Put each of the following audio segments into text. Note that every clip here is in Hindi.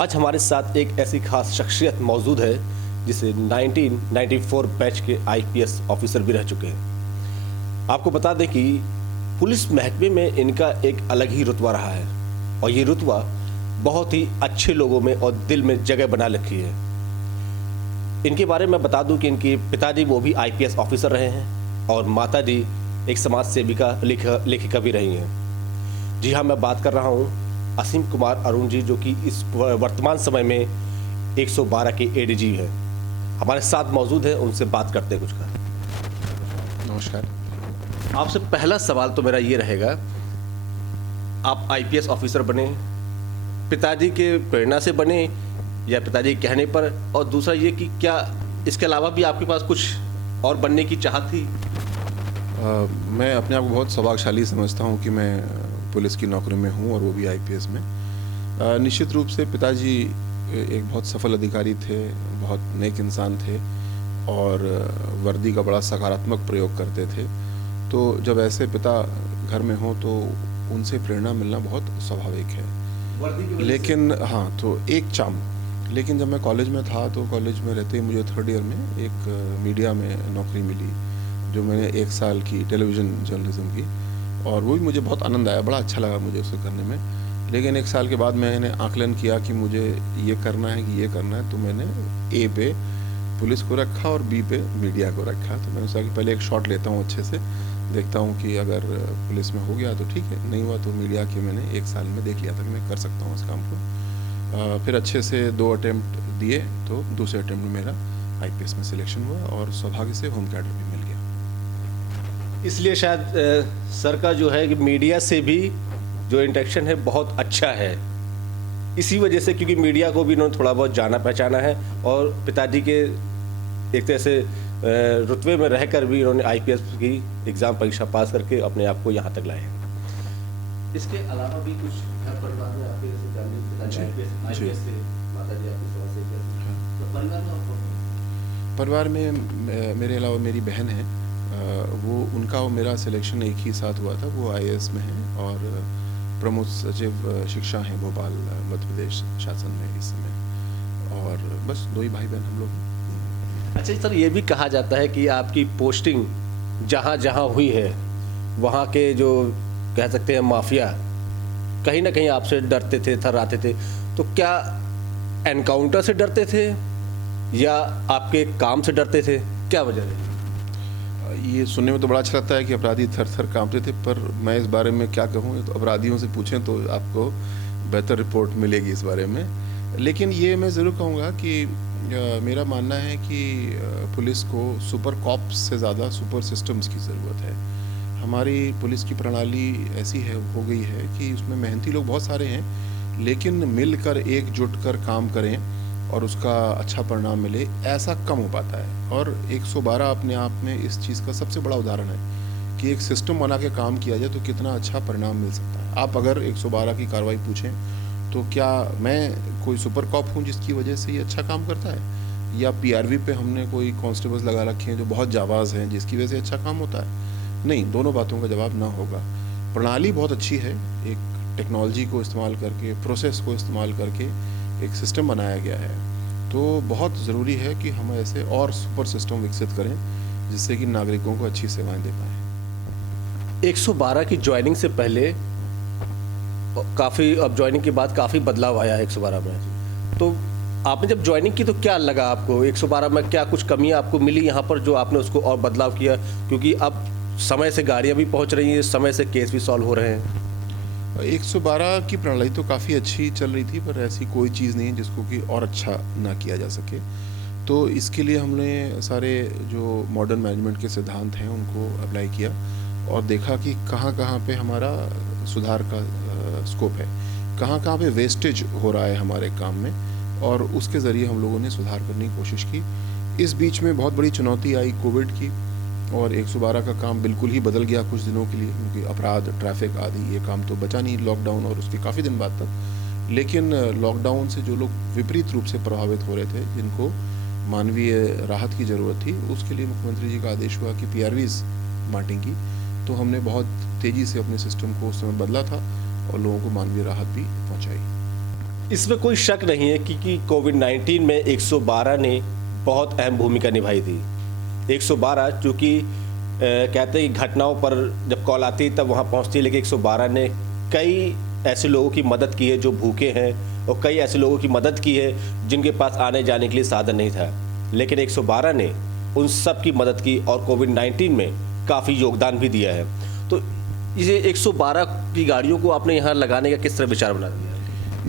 आज हमारे साथ एक ऐसी खास शख्सियत मौजूद है जिसे 1994 बैच के आईपीएस ऑफिसर भी रह चुके हैं। आपको बता दें कि पुलिस महकमे में इनका एक अलग ही रुतबा रहा है और ये रुतबा बहुत ही अच्छे लोगों में और दिल में जगह बना रखी है। इनके बारे में बता दूं कि इनके पिताजी वो भी आईपीएस ऑफिसर रहे हैं और माताजी एक समाज सेविका लेखिका भी रही हैं। जी हाँ, मैं बात कर रहा हूँ असीम कुमार अरुण जी, जो कि इस वर्तमान समय में 112 के एडीजी है। हमारे साथ मौजूद है, उनसे बात करते हैं कुछ का। नमस्कार। आपसे पहला सवाल तो मेरा ये रहेगा, आप आईपीएस ऑफिसर बने पिताजी के प्रेरणा से बने या पिताजी के कहने पर, और दूसरा ये कि क्या इसके अलावा भी आपके पास कुछ और बनने की चाहत थी? मैं अपने आप को बहुत सौभाग्यशाली समझता हूँ कि मैं पुलिस की नौकरी में हूँ और वो भी आईपीएस में। निश्चित रूप से पिताजी एक बहुत सफल अधिकारी थे, बहुत नेक इंसान थे और वर्दी का बड़ा सकारात्मक प्रयोग करते थे। तो जब ऐसे पिता घर में हों तो उनसे प्रेरणा मिलना बहुत स्वाभाविक है। लेकिन हाँ, तो एक चाम। लेकिन जब मैं कॉलेज में था तो कॉलेज में रहते ही मुझे थर्ड ईयर में एक मीडिया में नौकरी मिली, जो मैंने 1 साल की टेलीविज़न जर्नलिज्म की, और वो भी मुझे बहुत आनंद आया, बड़ा अच्छा लगा मुझे उसे करने में। लेकिन 1 साल के बाद मैंने आकलन किया कि मुझे ये करना है कि ये करना है, तो मैंने ए पे पुलिस को रखा और बी पे मीडिया को रखा। तो मैंने सोचा कि पहले एक शॉट लेता हूँ, अच्छे से देखता हूँ कि अगर पुलिस में हो गया तो ठीक है, नहीं हुआ तो मीडिया के मैंने 1 साल में देख लिया था कि मैं कर सकता हूँ इस काम को। फिर अच्छे से 2 अटेम्प्ट दिए तो दूसरे अटेम्प्ट में मेरा आईपीएस में सिलेक्शन हुआ और सौभाग्य से होम कैडर भी मिल गया। इसलिए शायद सर का जो है कि मीडिया से भी जो इंटरेक्शन है बहुत अच्छा है, इसी वजह से, क्योंकि मीडिया को भी इन्होंने थोड़ा बहुत जाना पहचाना है और पिताजी के एक तरह से रुतबे में रहकर भी इन्होंने आईपीएस की एग्ज़ाम परीक्षा पास करके अपने आप को यहाँ तक लाए हैं। इसके अलावा भी कुछ घर परिवार में आपके जैसे आईपीएस से माताजी आपकी स्वास्थ्य से क्या, तो परिवार में मेरे अलावा मेरी बहन है, वो उनका और मेरा सिलेक्शन एक ही साथ हुआ था। वो आईएएस में है और प्रमुख सचिव शिक्षा हैं भोपाल मध्य प्रदेश शासन में इस समय, और बस 2 ही भाई बहन हम लोग। अच्छा सर, ये भी कहा जाता है कि आपकी पोस्टिंग जहाँ जहाँ हुई है वहाँ के जो कह सकते हैं माफिया कहीं ना कहीं आपसे डरते थे, थर्राते थे। तो क्या एनकाउंटर से डरते थे या आपके काम से डरते थे, क्या वजह है? ये सुनने में तो बड़ा अच्छा लगता है कि अपराधी थर थर कांपते थे, पर मैं इस बारे में क्या कहूँ, तो अपराधियों से पूछें तो आपको बेहतर रिपोर्ट मिलेगी इस बारे में। लेकिन ये मैं ज़रूर कहूँगा कि मेरा मानना है कि पुलिस को सुपर कॉप्स से ज़्यादा सुपर सिस्टम्स की ज़रूरत है। हमारी पुलिस की प्रणाली ऐसी है हो गई है कि उसमें मेहनती लोग बहुत सारे हैं, लेकिन मिलकर एकजुट कर काम करें और उसका अच्छा परिणाम मिले, ऐसा कम हो पाता है। और 112 अपने आप में इस चीज़ का सबसे बड़ा उदाहरण है कि एक सिस्टम बना के काम किया जाए तो कितना अच्छा परिणाम मिल सकता है। आप अगर 112 की कार्रवाई पूछें तो क्या मैं कोई सुपर कॉप हूँ जिसकी वजह से ये अच्छा काम करता है, या पीआरवी पे हमने कोई कांस्टेबल्स लगा रखे हैं जो बहुत जाबाज हैं जिसकी वजह से अच्छा काम होता है? नहीं, दोनों बातों का जवाब ना होगा। प्रणाली बहुत अच्छी है, एक टेक्नोलॉजी को इस्तेमाल करके, प्रोसेस को इस्तेमाल करके एक सिस्टम बनाया गया है। तो बहुत ज़रूरी है कि हम ऐसे और सुपर सिस्टम विकसित करें जिससे कि नागरिकों को अच्छी सेवाएं दे पाएँ। 112 की ज्वाइनिंग से पहले काफ़ी, अब ज्वाइनिंग के बाद काफ़ी बदलाव आया है 112 में। तो आपने जब ज्वाइनिंग की तो क्या लगा आपको 112 में, क्या कुछ कमियां आपको मिली यहाँ पर जो आपने उसको और बदलाव किया? क्योंकि अब समय से गाड़ियाँ भी पहुँच रही हैं, समय से केस भी सॉल्व हो रहे हैं। 112 की प्रणाली तो काफ़ी अच्छी चल रही थी, पर ऐसी कोई चीज़ नहीं है जिसको कि और अच्छा ना किया जा सके। तो इसके लिए हमने सारे जो मॉडर्न मैनेजमेंट के सिद्धांत हैं उनको अप्लाई किया और देखा कि कहाँ कहाँ पे हमारा सुधार का स्कोप है, कहाँ कहाँ पे वेस्टेज हो रहा है हमारे काम में, और उसके ज़रिए हम लोगों ने सुधार करने की कोशिश की। इस बीच में बहुत बड़ी चुनौती आई कोविड की, और 112 का काम बिल्कुल ही बदल गया कुछ दिनों के लिए, क्योंकि अपराध, ट्रैफिक आदि ये काम तो बचा नहीं लॉकडाउन और उसके काफ़ी दिन बाद तक। लेकिन लॉकडाउन से जो लोग विपरीत रूप से प्रभावित हो रहे थे, जिनको मानवीय राहत की ज़रूरत थी, उसके लिए मुख्यमंत्री जी का आदेश हुआ कि पीआरवीज़ बांटें की। तो हमने बहुत तेज़ी से अपने सिस्टम को उस समय बदला था और लोगों को मानवीय राहत भी पहुँचाई। इसमें कोई शक नहीं है कि कोविड-19 में 112 ने बहुत अहम भूमिका निभाई थी। 112 चूँकि कहते हैं कि घटनाओं पर जब कॉल आती है तब वहाँ पहुँचती है, लेकिन 112 ने कई ऐसे लोगों की मदद की है जो भूखे हैं, और कई ऐसे लोगों की मदद की है जिनके पास आने जाने के लिए साधन नहीं था, लेकिन 112 ने उन सब की मदद की और कोविड-19 में काफ़ी योगदान भी दिया है। तो ये 112 की गाड़ियों को आपने यहाँ लगाने का किस तरह विचार बना दिया?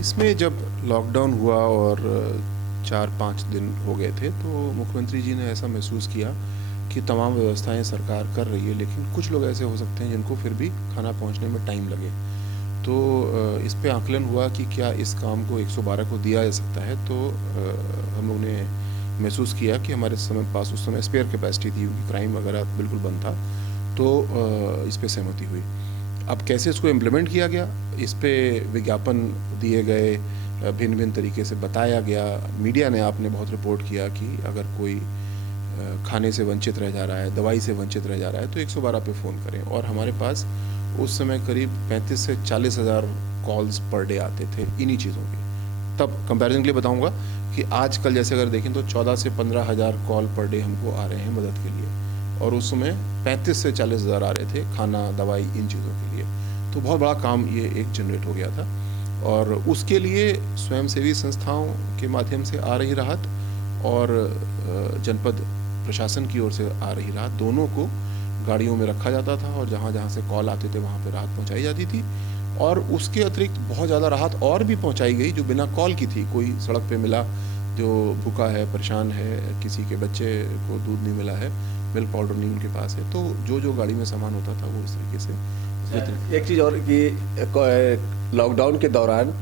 इसमें जब लॉकडाउन हुआ और 4-5 दिन हो गए थे, तो मुख्यमंत्री जी ने ऐसा महसूस किया कि तमाम व्यवस्थाएं सरकार कर रही है, लेकिन कुछ लोग ऐसे हो सकते हैं जिनको फिर भी खाना पहुंचने में टाइम लगे। तो इस पे आकलन हुआ कि क्या इस काम को 112 को दिया जा सकता है। तो हम लोगों ने महसूस किया कि हमारे पास उस समय स्पेयर कैपेसिटी थी, क्योंकि क्राइम वगैरह बिल्कुल बंद था, तो इस पे सहमति हुई। अब कैसे इसको इम्प्लीमेंट किया गया, इस पे विज्ञापन दिए गए, भिन्न भिन्न तरीके से बताया गया, मीडिया ने आपने बहुत रिपोर्ट किया कि अगर कोई खाने से वंचित रह जा रहा है, दवाई से वंचित रह जा रहा है, तो 112 पे फ़ोन करें। और हमारे पास उस समय करीब 35 से 40 हज़ार कॉल्स पर डे आते थे इन्हीं चीज़ों के। तब कंपैरिजन के लिए बताऊंगा कि आजकल जैसे अगर देखें तो 14 से 15 हज़ार कॉल पर डे हमको आ रहे हैं मदद के लिए, और उस समय 35 से 40 हज़ार आ रहे थे खाना, दवाई, इन चीज़ों के लिए। तो बहुत बड़ा काम ये एक जनरेट हो गया था, और उसके लिए स्वयंसेवी संस्थाओं के माध्यम से आ रही राहत और जनपद प्रशासन की ओर से आ रही राहत, दोनों को गाड़ियों में रखा जाता था, और जहाँ जहाँ से कॉल आते थे वहाँ पे राहत पहुँचाई जाती थी। और उसके अतिरिक्त बहुत ज़्यादा राहत और भी पहुँचाई गई जो बिना कॉल की थी। कोई सड़क पे मिला जो भूखा है, परेशान है, किसी के बच्चे को दूध नहीं मिला है, मिल्क पाउडर नहीं उनके पास है, तो जो गाड़ी में सामान होता था वो इस तरीके से। एक चीज़ और कि लॉकडाउन के दौरान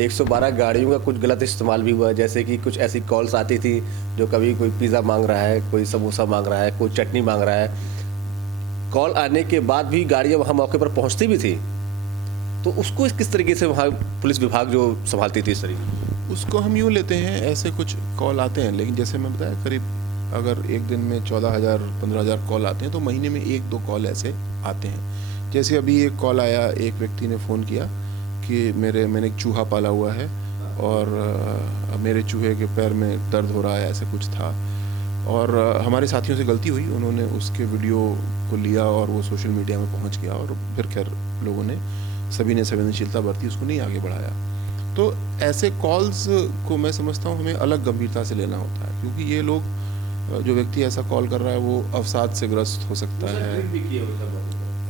112 गाड़ियों का कुछ गलत इस्तेमाल भी हुआ, जैसे कि कुछ ऐसी कॉल्स आती थी जो कभी कोई पिज़्ज़ा मांग रहा है, कोई समोसा मांग रहा है, कोई चटनी मांग रहा है। कॉल आने के बाद भी गाड़ियाँ वहाँ मौके पर पहुँचती भी थी, तो उसको किस तरीके से वहाँ पुलिस विभाग जो संभालती थी इस तरीके? उसको हम यूँ लेते हैं, ऐसे कुछ कॉल आते हैं, लेकिन जैसे मैं बताया करीब अगर एक दिन में 14,000 15,000 कॉल आते हैं, तो महीने में 1-2 कॉल ऐसे आते हैं। जैसे अभी एक कॉल आया, एक व्यक्ति ने फ़ोन किया कि मैंने एक चूहा पाला हुआ है और मेरे चूहे के पैर में दर्द हो रहा है, ऐसे कुछ था। और हमारे साथियों से गलती हुई, उन्होंने उसके वीडियो को लिया और वो सोशल मीडिया में पहुंच गया, और फिर खैर लोगों ने सभी ने संवेदनशीलता बरती, उसको नहीं आगे बढ़ाया। तो ऐसे कॉल्स को मैं समझता हूँ हमें अलग गंभीरता से लेना होता है, क्योंकि ये लोग, जो व्यक्ति ऐसा कॉल कर रहा है वो अवसाद से ग्रस्त हो सकता है।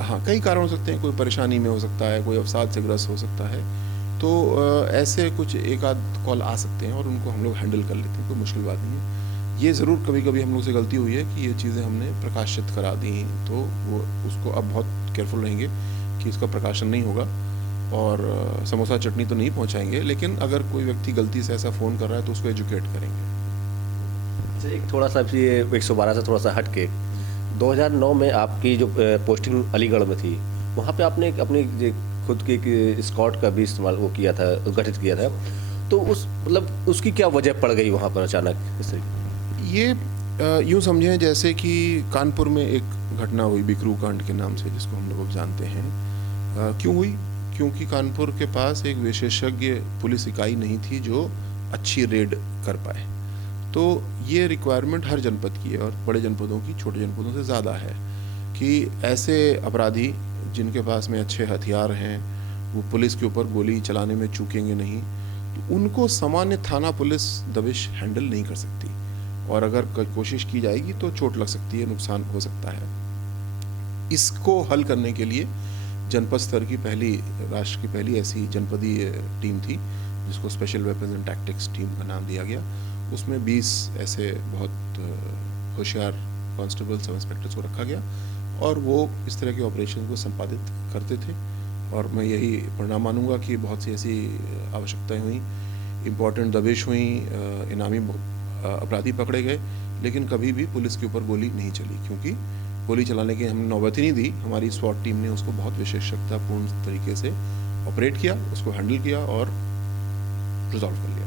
हाँ, कई कारण हो सकते हैं, कोई परेशानी में हो सकता है, कोई अवसाद से ग्रस्त हो सकता है। तो ऐसे कुछ एक आध कॉल आ सकते हैं और उनको हम लोग हैंडल कर लेते हैं, कोई मुश्किल बात नहीं है। ये ज़रूर कभी कभी हम लोग से गलती हुई है कि ये चीज़ें हमने प्रकाशित करा दी, तो वो उसको अब बहुत केयरफुल रहेंगे कि इसका प्रकाशन नहीं होगा, और समोसा चटनी तो नहीं पहुंचाएंगे, लेकिन अगर कोई व्यक्ति गलती से ऐसा फ़ोन कर रहा है तो उसको एजुकेट करेंगे। अच्छा, एक थोड़ा सा ये 112 से थोड़ा सा हट के 2009 में आपकी जो पोस्टिंग अलीगढ़ में थी, वहाँ पे आपने अपनी खुद की स्कॉट का भी इस्तेमाल वो किया था, गठित किया था, तो उस मतलब उसकी क्या वजह पड़ गई वहाँ पर अचानक इस तरीके? ये यूँ समझें जैसे कि कानपुर में एक घटना हुई बिकरू कांड के नाम से, जिसको हम लोग जानते हैं। क्यों हुई? क्योंकि कानपुर के पास एक विशेषज्ञ पुलिस इकाई नहीं थी जो अच्छी रेड कर पाए। तो ये रिक्वायरमेंट हर जनपद की है, और बड़े जनपदों की छोटे जनपदों से ज़्यादा है, कि ऐसे अपराधी जिनके पास में अच्छे हथियार हैं, वो पुलिस के ऊपर गोली चलाने में चूकेंगे नहीं, तो उनको सामान्य थाना पुलिस दबिश हैंडल नहीं कर सकती, और अगर कोशिश की जाएगी तो चोट लग सकती है, नुकसान हो सकता है। इसको हल करने के लिए जनपद स्तर की राष्ट्र की पहली ऐसी जनपदीय टीम थी, जिसको special weapons and tactics team का नाम दिया गया। उसमें 20 ऐसे बहुत होशियार कांस्टेबल, सब इंस्पेक्टर्स को रखा गया, और वो इस तरह के ऑपरेशन को संपादित करते थे। और मैं यही परिणाम मानूंगा कि बहुत सी ऐसी आवश्यकताएं हुई, इम्पोर्टेंट दबिश हुई, इनामी अपराधी पकड़े गए, लेकिन कभी भी पुलिस के ऊपर गोली नहीं चली, क्योंकि गोली चलाने की हमने नौबत ही नहीं दी। हमारी स्वाट टीम ने उसको बहुत विशेषज्ञतापूर्ण तरीके से ऑपरेट किया, उसको हैंडल किया और रिजॉल्व कर लिया।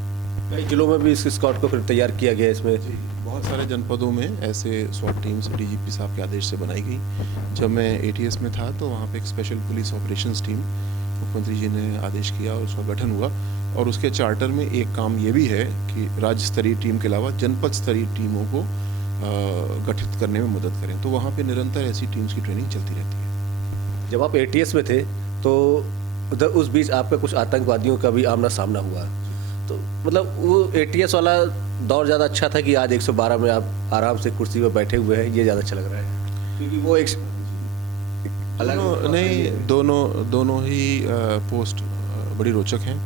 कई जिलों में भी इस स्क्वाड को फिर तैयार किया गया इसमें। बहुत सारे जनपदों में ऐसे स्वाट टीम्स डीजीपी साहब के आदेश से बनाई गई। जब मैं ATS में था तो वहाँ पे एक स्पेशल पुलिस ऑपरेशंस टीम मुख्यमंत्री जी ने आदेश किया और उसका गठन हुआ, और उसके चार्टर में एक काम ये भी है कि राज्य स्तरीय टीम के अलावा जनपद स्तरीय टीमों को गठित करने में मदद करें। तो वहाँ पे निरंतर ऐसी टीम्स की ट्रेनिंग चलती रहती है। जब आप एटीएस में थे तो उधर उस बीच आपका कुछ आतंकवादियों का भी आमना सामना हुआ, तो मतलब वो एटीएस वाला दौर ज़्यादा अच्छा था कि आज 112 में आप आराम से कुर्सी पर बैठे हुए हैं, ये ज़्यादा अच्छा लग रहा है? क्योंकि वो एक अलग नहीं, दोनों ही पोस्ट बड़ी रोचक हैं।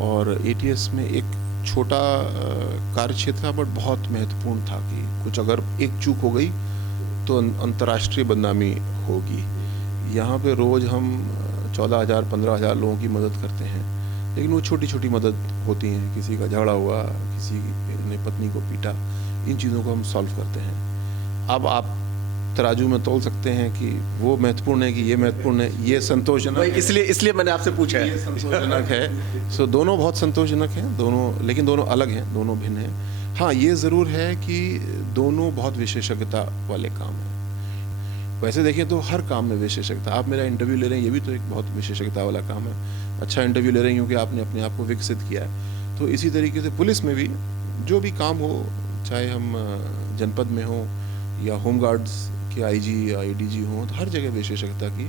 और एटीएस में एक छोटा कार्य क्षेत्र था, बट बहुत महत्वपूर्ण था कि कुछ अगर एक चूक हो गई तो अंतर्राष्ट्रीय बदनामी होगी। यहाँ पे रोज़ हम 14,000 15,000 लोगों की मदद करते हैं, लेकिन वो छोटी छोटी मदद होती हैं। किसी का झगड़ा हुआ, किसी ने पत्नी को पीटा, इन चीज़ों को हम सॉल्व करते हैं। अब आप तराजू में तोल सकते हैं कि वो महत्वपूर्ण है कि ये महत्वपूर्ण है, ये संतोषजनक है। इसलिए मैंने आपसे पूछा है। ये संतोषजनक है। सो दोनों बहुत संतोषजनक हैं, दोनों, लेकिन दोनों अलग हैं, दोनों भिन्न हैं। हाँ, ये ज़रूर है कि दोनों बहुत विशेषज्ञता वाले काम हैं। वैसे देखें तो हर काम में विशेषज्ञता, आप मेरा इंटरव्यू ले रहे हैं, ये भी तो एक बहुत विशेषज्ञता वाला काम है। अच्छा इंटरव्यू ले रहे हैं क्योंकि आपने अपने आप को विकसित किया है। तो इसी तरीके से पुलिस में भी जो भी काम हो, चाहे हम जनपद में हो या होमगार्ड्स के आईजी या एडीजी हों, तो हर जगह विशेषज्ञता की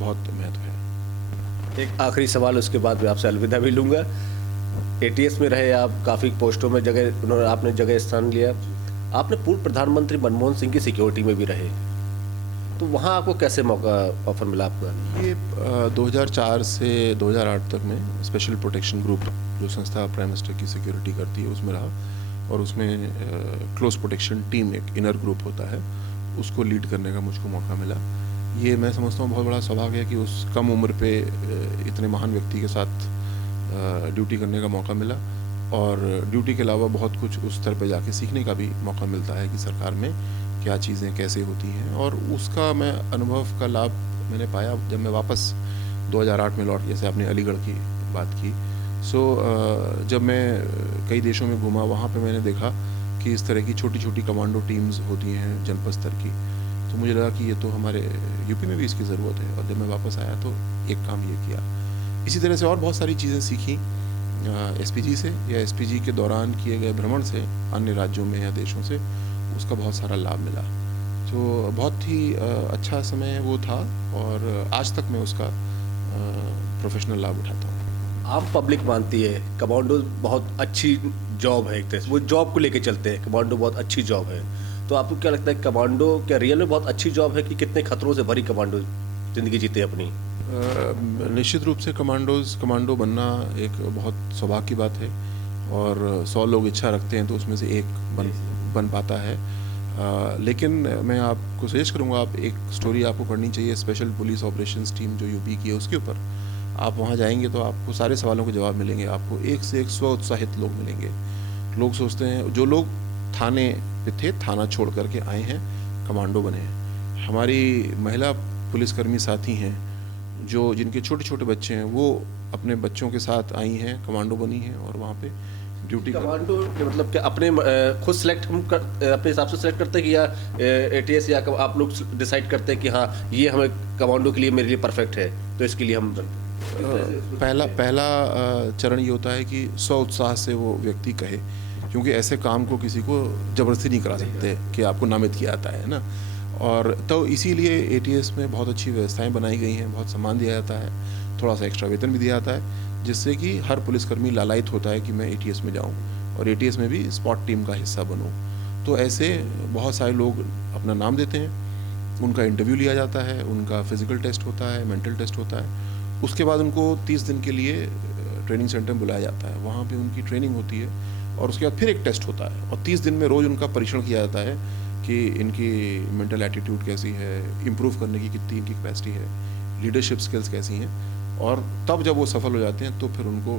बहुत महत्व है। एक आखिरी सवाल, उसके बाद मैं आपसे अलविदा भी लूँगा। एटीएस में रहे आप, काफ़ी पोस्टों में आपने जगह स्थान लिया। आपने पूर्व प्रधानमंत्री मनमोहन सिंह की सिक्योरिटी में भी रहे, तो वहाँ आपको कैसे मौका ऑफर मिला आपका? ये 2004 से 2008 तक में स्पेशल प्रोटेक्शन ग्रुप, जो संस्था प्राइम मिनिस्टर की सिक्योरिटी करती है, उसमें रहा। और उसमें क्लोज प्रोटेक्शन टीम, एक इनर ग्रुप होता है, उसको लीड करने का मुझको मौका मिला। ये मैं समझता हूँ बहुत बड़ा सौभाग्य है कि उस कम उम्र पे इतने महान व्यक्ति के साथ ड्यूटी करने का मौका मिला। और ड्यूटी के अलावा बहुत कुछ उस स्तर पे जाके सीखने का भी मौका मिलता है कि सरकार में क्या चीज़ें कैसे होती हैं। और उसका मैं अनुभव का लाभ मैंने पाया जब मैं वापस 2008 में लौट, जैसे आपने अलीगढ़ की बात की। जब मैं कई देशों में घूमा, वहाँ पे मैंने देखा कि इस तरह की छोटी छोटी कमांडो टीम्स होती हैं जनपद स्तर की। तो मुझे लगा कि ये तो हमारे यूपी में भी इसकी ज़रूरत है। और जब मैं वापस आया तो एक काम ये किया। इसी तरह से और बहुत सारी चीज़ें सीखी एसपीजी से, या एसपीजी के दौरान किए गए भ्रमण से अन्य राज्यों में या देशों से, उसका बहुत सारा लाभ मिला। तो बहुत ही अच्छा समय वो था, और आज तक मैं उसका प्रोफेशनल लाभ उठाता हूँ। आम पब्लिक मानती है कमांडो बहुत अच्छी जॉब है, एक तरह से वो जॉब को लेके चलते हैं, कमांडो बहुत अच्छी जॉब है। तो आपको क्या लगता है, कमांडो क्या रियल में बहुत अच्छी जॉब है, कि कितने खतरों से भरी कमांडो ज़िंदगी जीते अपनी? निश्चित रूप से कमांडो बनना एक बहुत सौभाग्य की बात है। और 100 लोग इच्छा रखते हैं तो उसमें से एक बन पाता है। लेकिन मैं आपको सजेस्ट करूँगा, आप एक स्टोरी आपको पढ़नी चाहिए, स्पेशल पुलिस ऑपरेशंस टीम जो यूपी की है उसके ऊपर। आप वहाँ जाएंगे तो आपको सारे सवालों के जवाब मिलेंगे। आपको एक से एक स्वउत्साहित लोग मिलेंगे। लोग सोचते हैं, जो लोग थाने पे थे, थाना छोड़ करके आए हैं, कमांडो बने हैं। हमारी महिला पुलिसकर्मी साथी हैं जो, जिनके छोटे छोटे बच्चे हैं, वो अपने बच्चों के साथ आई हैं, कमांडो बनी हैं और वहाँ पे ड्यूटी। कमांडो मतलब क्या अपने खुद सेलेक्ट अपने हिसाब से सेलेक्ट करते हैं कि या एटीएस या आप लोग डिसाइड करते हैं कि हाँ ये हमें कमांडो के लिए मेरे लिए परफेक्ट है, तो इसके लिए हम पहला चरण ये होता है कि स्व उत्साह से वो व्यक्ति कहे, क्योंकि ऐसे काम को किसी को ज़बरदस्ती नहीं करा सकते कि आपको नामित किया जाता है ना। और तो इसीलिए एटीएस में बहुत अच्छी व्यवस्थाएं बनाई गई हैं, बहुत सम्मान दिया जाता है, थोड़ा सा एक्स्ट्रा वेतन भी दिया जाता है, जिससे कि हर पुलिसकर्मी लालायित होता है कि मैं एटीएस में जाऊं और एटीएस में भी स्पॉट टीम का हिस्सा बनूं। तो ऐसे बहुत सारे लोग अपना नाम देते हैं, उनका इंटरव्यू लिया जाता है, उनका फिजिकल टेस्ट होता है, मेंटल टेस्ट होता है। उसके बाद उनको 30 दिन के लिए ट्रेनिंग सेंटर में बुलाया जाता है, वहाँ पे उनकी ट्रेनिंग होती है और उसके बाद फिर एक टेस्ट होता है। और 30 दिन में रोज़ उनका परीक्षण किया जाता है कि इनकी मेंटल एटीट्यूड कैसी है, इम्प्रूव करने की कितनी इनकी कैपेसिटी है, लीडरशिप स्किल्स कैसी हैं। और तब जब वो सफल हो जाते हैं तो फिर उनको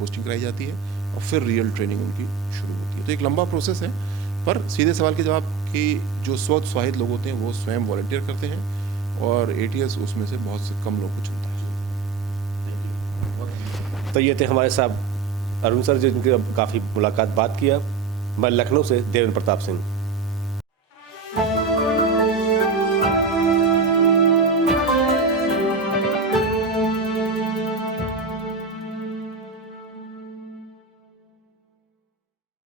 पोस्टिंग कराई जाती है और फिर रियल ट्रेनिंग उनकी शुरू होती है। तो एक लंबा प्रोसेस है, पर सीधे सवाल के जवाब कि जो स्वोत्साहित लोग होते हैं वो स्वयं वॉलंटियर करते हैं और एटीएस उसमें से बहुत से कम लोग को चुनता है। तो ये थे हमारे साथ अरुण सर, जिनकी काफ़ी मुलाकात बात किया। मैं लखनऊ से देवेंद्र प्रताप सिंह।